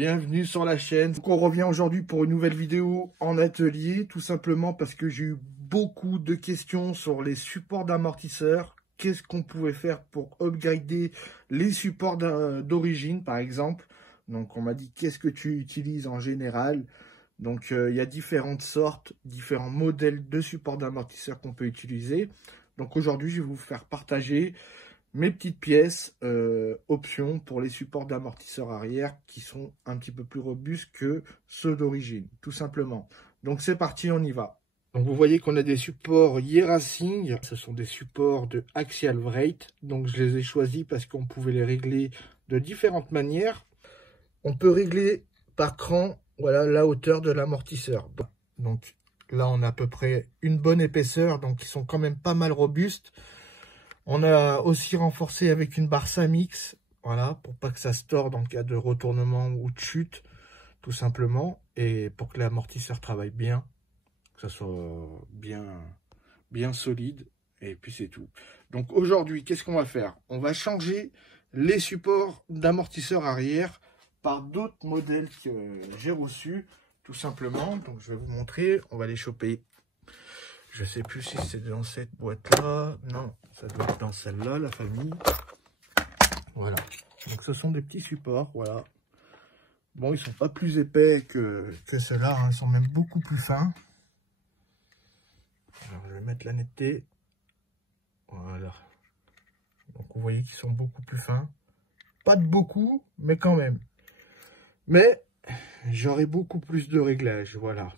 bienvenue sur la chaîne. Donc on revient aujourd'hui pour une nouvelle vidéo en atelier, tout simplement parce que j'ai eu beaucoup de questions sur les supports d'amortisseurs. Qu'est-ce qu'on pouvait faire pour upgrader les supports d'origine, par exemple. Donc on m'a dit qu'est-ce que tu utilises en général. Donc il y a différentes sortes, différents modèles de supports d'amortisseurs qu'on peut utiliser. Donc aujourd'hui je vais vous faire partager mes petites pièces options pour les supports d'amortisseurs arrière qui sont un petit peu plus robustes que ceux d'origine, tout simplement. Donc c'est parti, on y va. Donc vous voyez qu'on a des supports Yerasing, ce sont des supports de Axial Vreit. Donc je les ai choisis parce qu'on pouvait les régler de différentes manières. On peut régler par cran, voilà, la hauteur de l'amortisseur. Donc là on a à peu près une bonne épaisseur, donc ils sont quand même pas mal robustes. On a aussi renforcé avec une barre Samix, voilà, pour pas que ça se torde en cas de retournement ou de chute, tout simplement, et pour que l'amortisseur travaille bien, que ça soit bien solide, et puis c'est tout. Donc aujourd'hui, qu'est-ce qu'on va faire? On va changer les supports d'amortisseur arrière par d'autres modèles que j'ai reçus, tout simplement. Donc je vais vous montrer, on va les choper. Je sais plus si c'est dans cette boîte-là. Non, ça doit être dans celle-là, la famille. Voilà. Donc ce sont des petits supports, voilà. Bon, ils sont pas plus épais que ceux-là, hein. Ils sont même beaucoup plus fins. Alors, je vais mettre la netteté. Voilà. Donc vous voyez qu'ils sont beaucoup plus fins. Pas de beaucoup, mais quand même. Mais j'aurai beaucoup plus de réglages, voilà.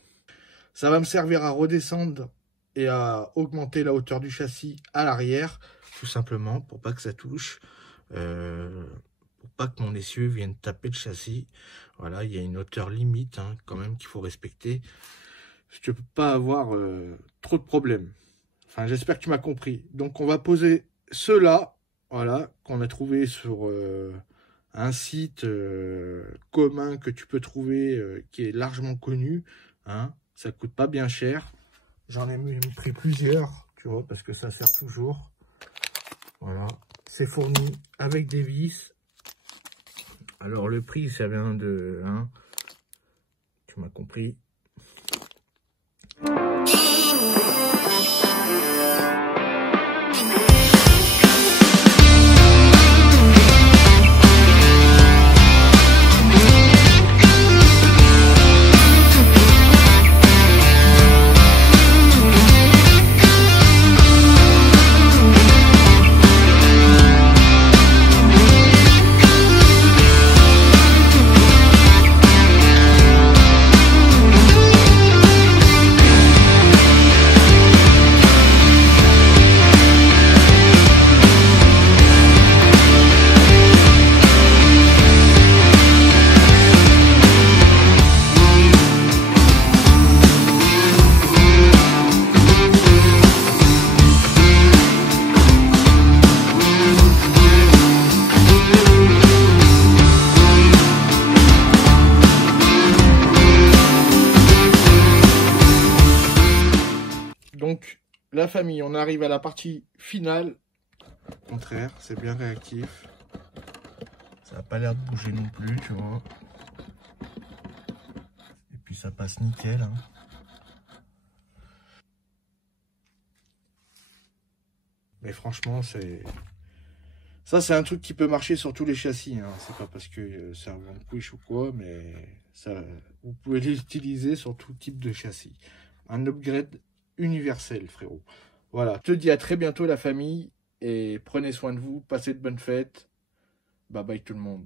Ça va me servir à redescendre et à augmenter la hauteur du châssis à l'arrière, tout simplement, pour pas que ça touche, pour pas que mon essieu vienne taper le châssis. Voilà, il y a une hauteur limite, hein, quand même, qu'il faut respecter. Je ne peux pas avoir trop de problèmes. Enfin, j'espère que tu m'as compris. Donc, on va poser ceux-là, voilà, qu'on a trouvé sur un site commun que tu peux trouver, qui est largement connu, hein. Ça coûte pas bien cher. J'en ai même pris plusieurs, tu vois, parce que ça sert toujours. Voilà. C'est fourni avec des vis. Alors, le prix, ça vient de... Hein, tu m'as compris. Donc, la famille, on arrive à la partie finale. Au contraire, c'est bien réactif. Ça n'a pas l'air de bouger non plus, tu vois. Et puis ça passe nickel, hein. Mais franchement, c'est... Ça, c'est un truc qui peut marcher sur tous les châssis, hein. C'est pas parce que c'est un Vanquish ou quoi, mais ça, vous pouvez l'utiliser sur tout type de châssis. Un upgrade universel, frérot. Voilà, je te dis à très bientôt la famille, et prenez soin de vous, passez de bonnes fêtes. Bye bye tout le monde.